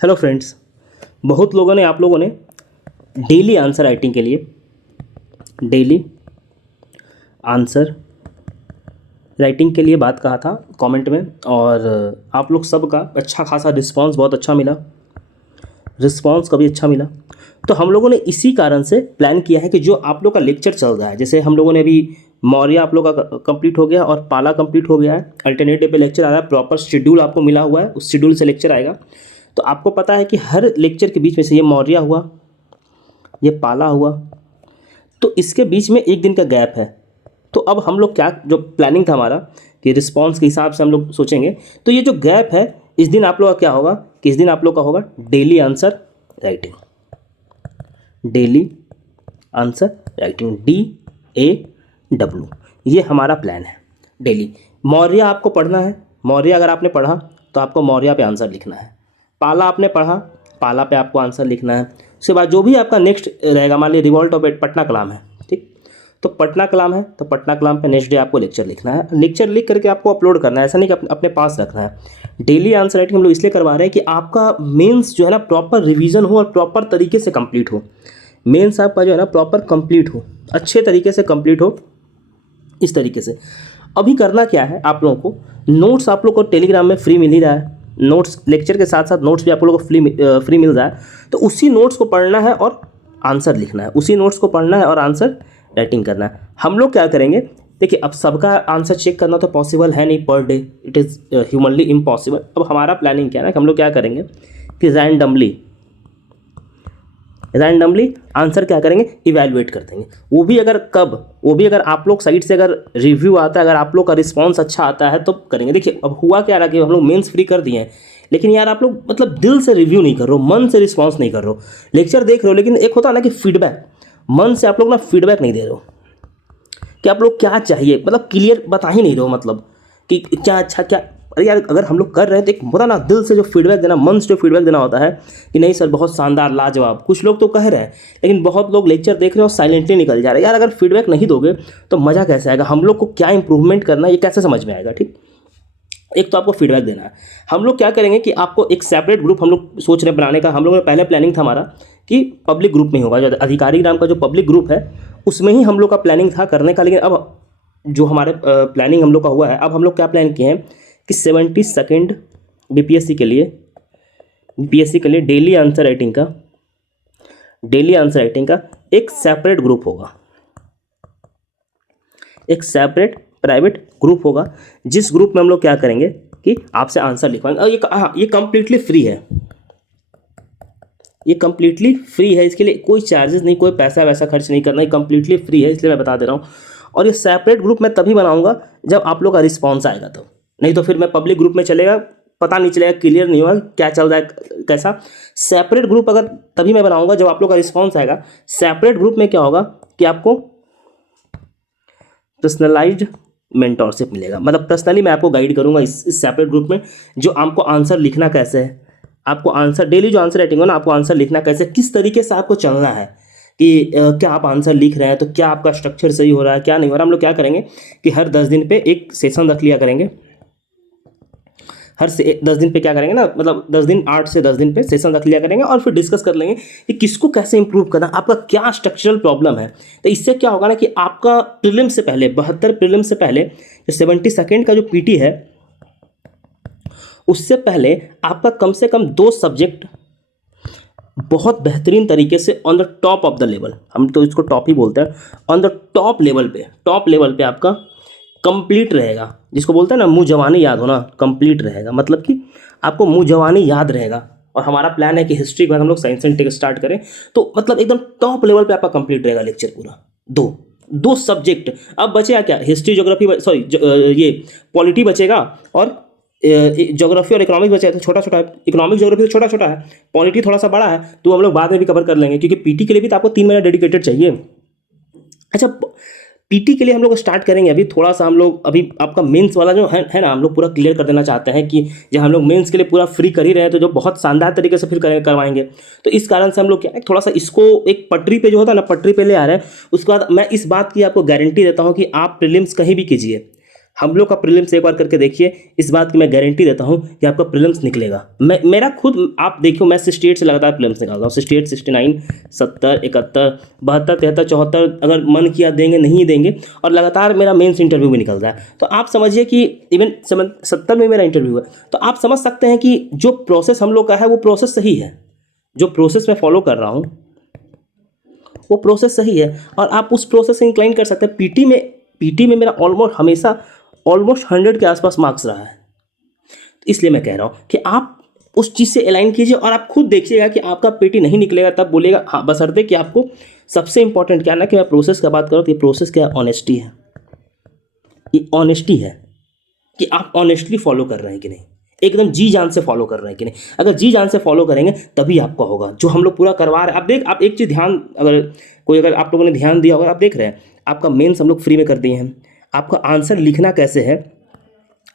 Hello friends. बहुत लोगों ने आप लोगों ने डेली आंसर राइटिंग के लिए डेली आंसर राइटिंग के लिए बात कहा था कमेंट में, और आप लोग सब का अच्छा खासा रिस्पांस बहुत अच्छा मिला। रिस्पांस कभी अच्छा मिला तो हम लोगों ने इसी कारण से प्लान किया है कि जो आप लोग का लेक्चर चल रहा है, जैसे हम लोगों ने अभी मौर्य आप लोग का कंप्लीट हो गया और पाला कंप्लीट हो गया है। अल्टरनेट डे पे लेक्चर आ रहा है, प्रॉपर शेड्यूल आपको मिला हुआ है, उस शेड्यूल से लेक्चर आएगा। तो आपको पता है कि हर लेक्चर के बीच में से ये मौर्य हुआ, ये पाला हुआ, तो इसके बीच में एक दिन का गैप है। तो अब हम लोग क्या, जो प्लानिंग था हमारा कि रिस्पांस के हिसाब से हम लोग सोचेंगे, तो ये जो गैप है इस दिन आप लोग का क्या होगा कि इस दिन आप लोग का होगा daily answer writing. Daily answer writing DAW, ये हमारा प्लान है। डेली मौर्य आपको पढ़ना है। मौर्य अगर आपने पढ़ा तो आपको मौर्य पे आंसर लिखना है। पाला आपने पढ़ा, पाला पे आपको आंसर लिखना है। उसके बाद जो भी आपका नेक्स्ट रहेगा, मान लीजिए रिवॉल्ट ऑफ पटना कलाम है, ठीक, तो पटना कलाम है तो पटना कलाम पे नेक्स्ट डे आपको लेक्चर लिखना है। लेक्चर लिख करके आपको अपलोड करना है, ऐसा नहीं कि अपने पास रखना है। डेली आंसर राइटिंग हम लोग इसलिए करवा रहे हैं कि आपका मेंस जो है ना प्रॉपर रिवीजन हो और प्रॉपर तरीके से कंप्लीट हो। मेंस आपका जो है ना प्रॉपर कंप्लीट हो, अच्छे तरीके से कंप्लीट हो। इस तरीके से अभी करना क्या है, आप लोगों को नोट्स आप लोग को टेलीग्राम में फ्री मिल ही रहा है। नोट्स लेक्चर के साथ साथ नोट्स भी आप लोगों को फ्री मिल रहा है। तो उसी नोट्स को पढ़ना है और आंसर लिखना है, उसी नोट्स को पढ़ना है और आंसर राइटिंग करना है। हम लोग क्या करेंगे, देखिए अब सबका आंसर चेक करना तो पॉसिबल है नहीं per day, it is humanly impossible. अब हमारा प्लानिंग क्या है ना कि हम लोग क्या करेंगे कि रैंडमली आंसर क्या करेंगे, इवैल्यूएट कर देंगे। वो भी अगर आप लोग साइड से अगर रिव्यू आता है, अगर आप लोग का रिस्पांस अच्छा आता है तो करेंगे। देखिए अब हुआ क्या रहा कि हम लोग मेंस फ्री कर दिए हैं, लेकिन यार आप लोग मतलब दिल से रिव्यू नहीं कर रहे हो, मन से रिस्पांस नहीं कर रहे हो। लेक्चर देख रहे हो लेकिन एक होता है ना कि फीडबैक, मन से आप लोग ना फीडबैक नहीं दे रहे हो कि आप लोग क्या चाहिए, मतलब क्लियर बता ही नहीं रहे हो, मतलब कि क्या अच्छा क्या। अरे यार अगर हम लोग कर रहे हैं तो एक होता ना दिल से जो फीडबैक देना, मन से जो फीडबैक देना होता है कि नहीं सर बहुत शानदार लाजवाब। कुछ लोग तो कह रहे हैं लेकिन बहुत लोग लेक्चर देख रहे हैं और साइलेंटली निकल जा रहे हैं। यार अगर फीडबैक नहीं दोगे तो मज़ा कैसे आएगा, हम लोग को क्या इंप्रूवमेंट करना है ये कैसे समझ में आएगा। ठीक, एक तो आपको फीडबैक देना है। हम लोग क्या करेंगे कि आपको एक सेपरेट ग्रुप हम लोग सोच रहे हैं बनाने का। हम लोगों ने पहले प्लानिंग था हमारा कि पब्लिक ग्रुप में ही होगा, जो अधिकारी ग्राम का जो पब्लिक ग्रुप है उसमें ही हम लोग का प्लानिंग था करने का। लेकिन अब जो हमारे प्लानिंग हम लोग का हुआ है, अब हम लोग क्या प्लान किए हैं कि 72nd बीपीएससी के लिए डेली आंसर राइटिंग का एक सेपरेट ग्रुप होगा, एक सेपरेट प्राइवेट ग्रुप होगा, जिस ग्रुप में हम लोग क्या करेंगे कि आपसे आंसर लिखवाएंगे। और ये कंप्लीटली फ्री है, ये कंप्लीटली फ्री है। इसके लिए कोई चार्जेस नहीं, कोई पैसा वैसा खर्च नहीं करना, ये कंप्लीटली फ्री है, इसलिए मैं बता दे रहा हूँ। और ये सेपरेट ग्रुप मैं तभी बनाऊंगा जब आप लोग का रिस्पॉन्स आएगा, तो नहीं तो फिर मैं पब्लिक ग्रुप में चलेगा, पता नहीं चलेगा, क्लियर नहीं होगा क्या चल रहा है कैसा। सेपरेट ग्रुप अगर तभी मैं बनाऊंगा जब आप लोग का रिस्पॉन्स आएगा। सेपरेट ग्रुप में क्या होगा कि आपको पर्सनलाइज्ड मेंटोरशिप मिलेगा, मतलब पर्सनली मैं आपको गाइड करूंगा इस सेपरेट ग्रुप में, जो आपको आंसर लिखना कैसे है, आपको आंसर डेली जो आंसर राइटिंग हो ना, आपको आंसर लिखना कैसे, किस तरीके से आपको चलना है कि क्या आप आंसर लिख रहे हैं तो क्या आपका स्ट्रक्चर सही हो रहा है क्या नहीं हो रहा। हम लोग क्या करेंगे कि हर 10 दिन पे एक सेशन रख लिया करेंगे। हर 10 दिन पे क्या करेंगे ना, मतलब 10 दिन 8 से 10 दिन पे सेशन रख लिया करेंगे और फिर डिस्कस कर लेंगे कि किसको कैसे इंप्रूव करना, आपका क्या स्ट्रक्चरल प्रॉब्लम है। तो इससे क्या होगा ना कि आपका प्रीलिम से पहले 72 प्रीलिम से पहले जो 72nd का जो पीटी है उससे पहले आपका कम से कम 2 सब्जेक्ट बहुत बेहतरीन तरीके से on the top of the level, हम तो इसको टॉप ही बोलते हैं, ऑन द टॉप लेवल पे आपका कंप्लीट रहेगा। जिसको बोलते हैं ना मुँह जवानी याद होना, कंप्लीट रहेगा, मतलब कि आपको मुँह जवानी याद रहेगा। और हमारा प्लान है कि हिस्ट्री के बाद हम लोग साइंस एंड टेक स्टार्ट करें, तो मतलब एकदम टॉप लेवल पे आपका कंप्लीट रहेगा लेक्चर पूरा। दो सब्जेक्ट अब बचेगा क्या, हिस्ट्री ज्योग्राफी, ये पॉलिटी बचेगा और ज्योग्राफी और इकोनॉमिक्स बचा है। तो छोटा छोटा है, इकोनॉमिक्स ज्योग्राफी तो छोटा छोटा है, पॉलिटी थोड़ा सा बड़ा है, तो हम लोग बाद में भी कवर कर लेंगे, क्योंकि पीटी के लिए भी तो आपको 3 महीना डेडिकेटेड चाहिए। अच्छा, पीटी के लिए हम लोग स्टार्ट करेंगे अभी थोड़ा सा, हम लोग अभी आपका मेंस वाला जो है ना, हम लोग पूरा क्लियर कर देना चाहते हैं कि जब हम लोग मेंस के लिए पूरा फ्री कर ही रहे हैं तो जो बहुत शानदार तरीके से फिर करवाएंगे। तो इस कारण से हम लोग क्या है थोड़ा सा इसको एक पटरी पे जो होता है ना, पटरी पे ले आ रहे हैं। उसके बाद मैं इस बात की आपको गारंटी देता हूँ कि आप प्रीलिम्स कहीं भी कीजिए, हम लोग का प्रीलिम्स एक बार करके देखिए, इस बात की मैं गारंटी देता हूँ कि आपका प्रीलिम्स निकलेगा। मेरा खुद आप देखियो, मैं 68 से लगातार प्रीलिम्स निकालता हूँ, 68, 69, 70, 71, 72, 73, 74, अगर मन किया देंगे, नहीं देंगे, और लगातार मेरा मेंस इंटरव्यू भी निकलता है। तो आप समझिए कि इवन 70 में मेरा इंटरव्यू है, तो आप समझ सकते हैं कि जो प्रोसेस हम लोग का है वो प्रोसेस सही है, जो प्रोसेस मैं फॉलो कर रहा हूँ वो प्रोसेस सही है, और आप उस प्रोसेस से इंक्लाइन कर सकते हैं। पीटी में मेरा ऑलमोस्ट 100 के आसपास मार्क्स रहा है। इसलिए मैं कह रहा हूँ कि आप उस चीज़ से अलाइन कीजिए, और आप खुद देखिएगा कि आपका पीटी नहीं निकलेगा, तब बोलेगा हाँ, बशर्ते कि आपको सबसे इंपॉर्टेंट क्या ना, कि मैं प्रोसेस का बात करूँ तो ये प्रोसेस क्या, ऑनेस्टी है। ये ऑनेस्टी है कि आप ऑनेस्टली फॉलो कर रहे हैं कि नहीं, एकदम जी जान से फॉलो कर रहे हैं कि नहीं। अगर जी जान से फॉलो करेंगे तभी आपका होगा, जो हम लोग पूरा करवा रहे हैं। आप एक चीज़ ध्यान, अगर आप लोगों ने ध्यान दिया होगा, आप देख रहे हैं आपका मेंस हम लोग फ्री में कर दिए हैं, आपका आंसर लिखना कैसे है,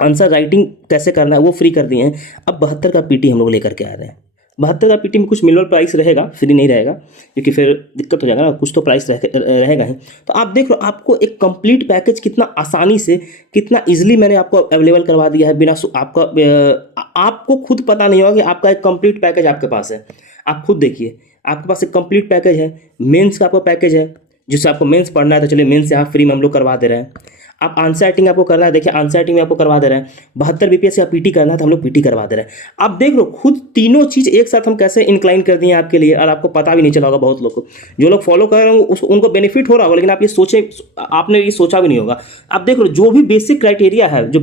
आंसर राइटिंग कैसे करना है वो फ्री कर दिए हैं। अब 72 का पीटी हम लोग लेकर के आ रहे हैं। 72 का पीटी में कुछ मिनिमल प्राइस रहेगा, फ्री नहीं रहेगा, क्योंकि फिर दिक्कत हो जाएगा ना, कुछ तो प्राइस रहेगा ही। तो आप देख लो, आपको एक कंप्लीट पैकेज कितना आसानी से, कितना इजीली मैंने आपको अवेलेबल करवा दिया है, बिना आपको खुद पता नहीं होगा कि आपका एक कंप्लीट पैकेज आपके पास है। आप खुद देखिए, आपके पास एक कंप्लीट पैकेज है, मेंस का आपका पैकेज है, जिससे आपको मेंस पढ़ना है तो चलिए मेंस यहाँ फ्री में हम लोग करवा दे रहे हैं। आप आंसर राइटिंग आपको करना है, देखिए आंसर राइटिंग में आपको करवा दे रहे हैं। 72 बीपीएस का पीटी करना है तो हम लोग पीटी करवा दे रहे हैं। आप देख लो खुद तीनों चीज़ एक साथ हम कैसे इंक्लाइन कर दिए आपके लिए, और आपको पता भी नहीं चला होगा। बहुत लोग को, जो लोग फॉलो कर रहे हैं उनको बेनिफिट हो रहा होगा, लेकिन आप आपने ये सोचा भी नहीं होगा। आप देख लो, जो भी बेसिक क्राइटेरिया है, जो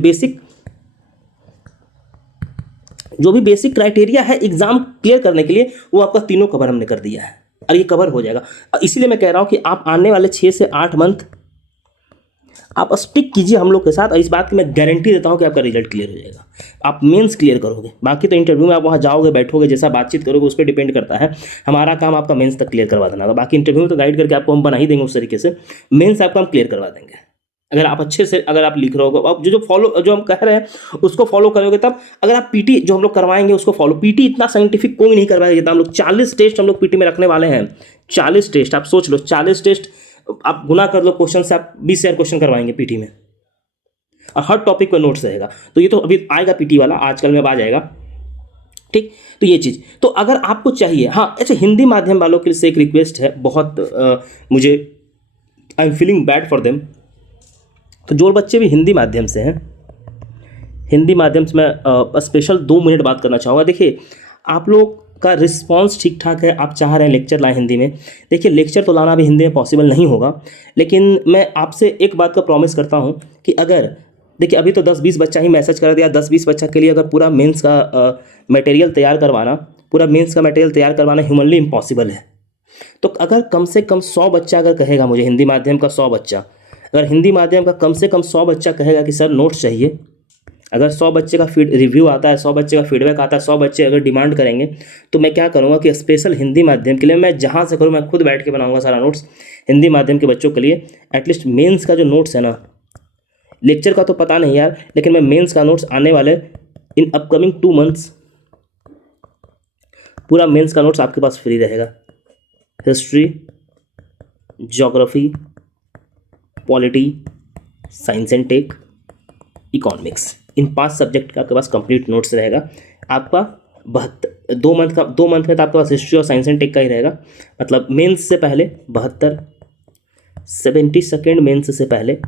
भी बेसिक क्राइटेरिया है एग्जाम क्लियर करने के लिए, वो आपका तीनों कवर हमने कर दिया है, और ये कवर हो जाएगा। इसीलिए मैं कह रहा हूँ कि आप आने वाले 6 से 8 मंथ आप स्टिक कीजिए हम लोग के साथ, और इस बात की मैं गारंटी देता हूँ कि आपका रिजल्ट क्लियर हो जाएगा। आप मेंस क्लियर करोगे, बाकी तो इंटरव्यू में आप वहाँ जाओगे, बैठोगे, जैसा बातचीत करोगे उस पर डिपेंड करता है। हमारा काम आपका मेंस तक क्लियर करवा देना होगा, बाकी इंटरव्यू में तो गाइड करके आपको हम बना ही देंगे उस तरीके से। मेंस आपको हम क्लियर करवा देंगे, अगर आप अच्छे से, अगर आप लिख रहे हो, अब जो हम कह रहे हैं उसको फॉलो करोगे, तब अगर आप पीटी जो हम लोग करवाएंगे उसको फॉलो। पीटी इतना साइंटिफिक कोई नहीं करवाएगा जितना हम लोग। 40 टेस्ट हम लोग पीटी में रखने वाले हैं, 40 टेस्ट। आप सोच लो, 40 टेस्ट आप गुना कर लो क्वेश्चन से, आप 20,000 क्वेश्चन करवाएंगे पीटी में, और हर टॉपिक पर नोट्स रहेगा। तो ये तो अभी आएगा पीटी वाला, आजकल में आ जाएगा, ठीक। तो ये चीज़ तो अगर आपको चाहिए, हाँ अच्छा, हिंदी माध्यम वालों के लिए एक रिक्वेस्ट है, बहुत मुझे, I am feeling bad for them. तो जो बच्चे भी हिंदी माध्यम से हैं, हिंदी माध्यम से मैं स्पेशल 2 मिनट बात करना चाहूँगा। देखिए, आप लोग का रिस्पांस ठीक ठाक है, आप चाह रहे हैं लेक्चर लाएं हिंदी में। देखिए, लेक्चर तो लाना भी हिंदी में पॉसिबल नहीं होगा, लेकिन मैं आपसे एक बात का प्रॉमिस करता हूँ कि अगर, देखिए अभी तो 10-20 बच्चा ही मैसेज कर दिया, 10-20 बच्चा के लिए अगर पूरा मेंस का मटेरियल तैयार करवाना ह्यूमनली इम्पॉसिबल है। तो अगर कम से कम 100 बच्चा अगर कहेगा मुझे, हिंदी माध्यम का 100 बच्चा, अगर हिंदी माध्यम का कम से कम 100 बच्चा कहेगा कि सर नोट्स चाहिए, अगर 100 बच्चे का रिव्यू आता है, 100 बच्चे का फीडबैक आता है, 100 बच्चे अगर डिमांड करेंगे, तो मैं क्या करूँगा कि स्पेशल हिंदी माध्यम के लिए मैं जहाँ से करूँ, मैं खुद बैठ के बनाऊँगा सारा नोट्स हिंदी माध्यम के बच्चों के लिए। एटलीस्ट मेंस का जो नोट्स है ना, लेक्चर का तो पता नहीं यार, लेकिन मैं मेंस का नोट्स आने वाले इन अपकमिंग 2 मंथ्स, पूरा मेंस का नोट्स आपके पास फ्री रहेगा। History, geography, polity, science and tech, economics, इन 5 सब्जेक्ट का आपके पास कंप्लीट नोट्स रहेगा। आपका 2 मंथ में तो आपके पास हिस्ट्री और साइंस एंड टेक का ही रहेगा। मतलब मेंस से पहले 72, 72nd मेंस से पहले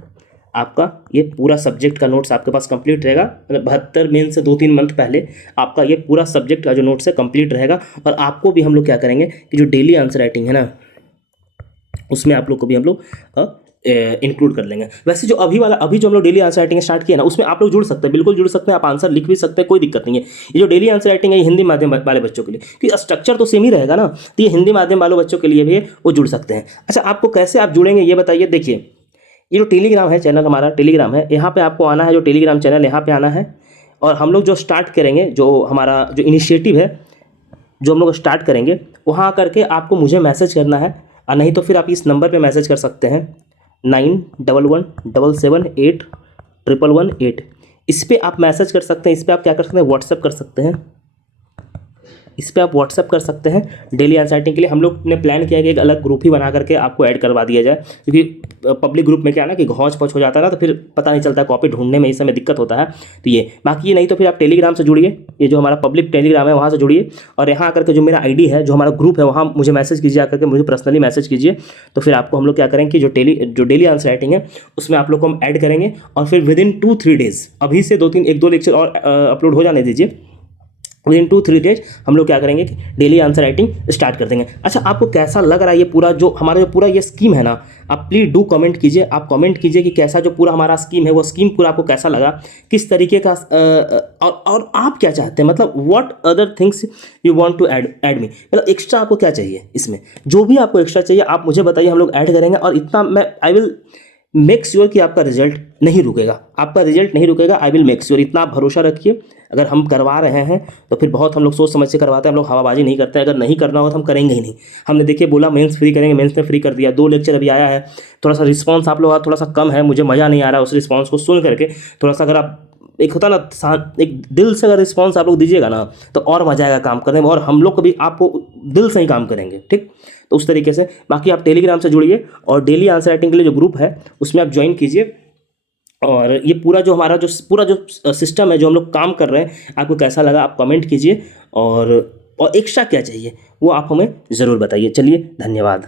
आपका ये पूरा सब्जेक्ट का नोट्स आपके पास कंप्लीट रहेगा। मतलब 72 मेंस से 2-3 मंथ पहले आपका ये पूरा सब्जेक्ट का जो नोट्स है कंप्लीट रहेगा। और आपको भी हम लोग क्या करेंगे कि जो डेली आंसर राइटिंग है ना, उसमें आप लोग को भी हम लोग इंक्लूड कर लेंगे। वैसे जो अभी जो हम लोग डेली आंसर राइटिंग स्टार्ट किया ना, उसमें आप लोग जुड़ सकते हैं, बिल्कुल जुड़ सकते हैं, आप आंसर लिख भी सकते हैं, कोई दिक्कत नहीं है। ये जो डेली आंसर राइटिंग है, ये हिंदी माध्यम वाले बच्चों के लिए, क्योंकि स्ट्रक्चर तो सेम ही रहेगा ना, तो ये हिंदी माध्यम वाले बच्चों के लिए भी वो जुड़ सकते हैं। अच्छा, आपको कैसे आप जुड़ेंगे ये बताइए। देखिए, ये जो टेलीग्राम है चैनल, हमारा टेलीग्राम है, यहाँ पे आपको आना है, जो टेलीग्राम चैनल यहाँ पे आना है, और हम लोग जो स्टार्ट करेंगे, जो हमारा जो इनिशिएटिव है, जो हम लोग स्टार्ट करेंगे, वहाँ करके आपको मुझे मैसेज करना है, और नहीं तो फिर आप इस नंबर पे मैसेज कर सकते हैं 9117781118। इस पर आप मैसेज कर सकते हैं, इस पर आप क्या कर सकते हैं, व्हाट्सएप कर सकते हैं। इस पर आप व्हाट्सअप कर सकते हैं डेली आंसर राइटिंग के लिए। हम लोग ने प्लान किया कि एक अलग ग्रुप ही बना करके आपको ऐड करवा दिया जाए, क्योंकि पब्लिक ग्रुप में क्या है ना कि घौच पौच हो जाता है ना, तो फिर पता नहीं चलता, कॉपी ढूंढने में इस समय दिक्कत होता है। तो ये बाकी नहीं तो फिर आप टेलीग्राम से जुड़िए, ये जो हमारा पब्लिक टेलीग्राम है वहाँ से जुड़िए, और यहाँ आकर के जो मेरा आईडी है, जो हमारा ग्रुप है, वहाँ मुझे मैसेज कीजिए, आकर के मुझे पर्सनली मैसेज कीजिए। तो फिर आपको हम लोग क्या करेंगे कि जो डेली आंसर राइटिंग है उसमें आप लोग को हम ऐड करेंगे, और फिर विद इन 2-3 डेज, अभी से 1-2 लेक्चर और अपलोड हो जाने दीजिए, विद इन 2-3 डेज हम लोग क्या करेंगे कि डेली आंसर राइटिंग स्टार्ट कर देंगे। अच्छा, आपको कैसा लग रहा है ये पूरा जो हमारा जो पूरा ये स्कीम है ना, आप प्लीज़ डू कमेंट कीजिए, आप कमेंट कीजिए कि कैसा जो पूरा हमारा स्कीम है वो स्कीम पूरा आपको कैसा लगा, किस तरीके का, और आप क्या चाहते हैं, मतलब what other things you want to add me, मतलब एक्स्ट्रा आपको क्या चाहिए इसमें, जो भी आपको एक्स्ट्रा चाहिए आप मुझे बताइए, हम लोग ऐड करेंगे। और इतना मैं आई विल मेक श्योर कि आपका रिजल्ट नहीं रुकेगा, आपका रिजल्ट नहीं रुकेगा, आई विल मेक श्योर, इतना आप भरोसा रखिए। अगर हम करवा रहे हैं तो फिर बहुत हम लोग सोच समझ से करवाते हैं, हम लोग हवाबाजी नहीं करते हैं। अगर नहीं करना हो तो हम करेंगे ही नहीं। हमने देखिए बोला मेंस फ्री करेंगे, मेंस ने फ्री कर दिया, 2 लेक्चर अभी आया है, थोड़ा सा रिस्पांस आप लोग का थोड़ा सा कम है, मुझे मज़ा नहीं आ रहा है उस रिस्पांस को सुन करके। थोड़ा सा अगर आप एक होता ना एक दिल से अगर रिस्पांस आप लोग दीजिएगा ना तो और मज़ा आएगा काम करने में, और हम लोग कभी आपको दिल से ही काम करेंगे, ठीक। तो उस तरीके से बाकी आप टेलीग्राम से जुड़िए, और डेली आंसर राइटिंग के लिए जो ग्रुप है उसमें आप ज्वाइन कीजिए। और ये पूरा जो हमारा जो सिस्टम है, जो हम लोग काम कर रहे हैं, आपको कैसा लगा आप कमेंट कीजिए, और एक्स्ट्रा क्या चाहिए वो आप हमें ज़रूर बताइए। चलिए, धन्यवाद।